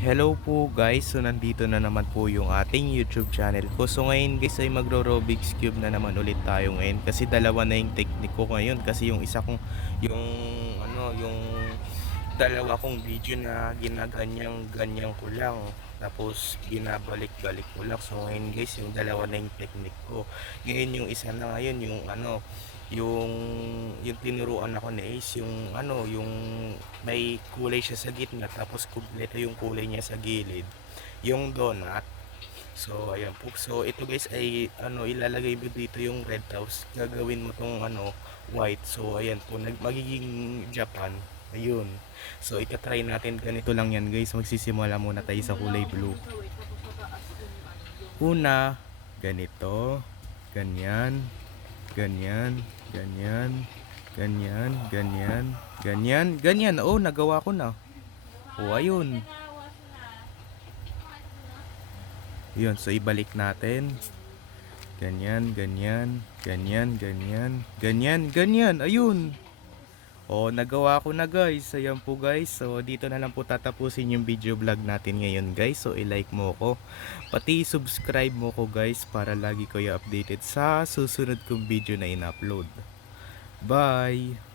Hello po guys, so nandito na naman po yung ating YouTube channel ko. So ngayon guys ay magro Rubik's Cube na naman ulit tayo ngayon kasi dalawa na yung technique ko ngayon kasi yung isa kong yung ano yung dalawa kong video na ginaganyang ganyang ko lang tapos ginabalik-balik ko lang. So ngayon guys yung dalawa na yung technique ko. Ngayon yung isa na ngayon yung ano yung yung tinuruan ako ni Ace yung ano yung may kulay siya sa gitna tapos kumpleto yung kulay niya sa gilid. Yung donut. So ayan po. So ito guys ay ano ilalagay mo dito yung red house. Gagawin mo tong ano white. So ayan po nag magiging Japan. Ayun. So itatry natin. Ganito lang yan guys. Magsisimula muna tayo sa kulay blue. Una ganito. Ganyan. Ganyan ganyan ganyan ganyan ganyan ganyan. Oh nagawa ko na. Oh ayun. Yun so ibalik natin. Ganyan ganyan ganyan ganyan ganyan ganyan. Ayun Oh, nagawa ko na guys. Ayan po guys. So, dito na lang po tatapusin yung video vlog natin ngayon guys. So, i-like mo ko. Pati subscribe mo ko guys para lagi kayo updated sa susunod kong video na in-upload. Bye!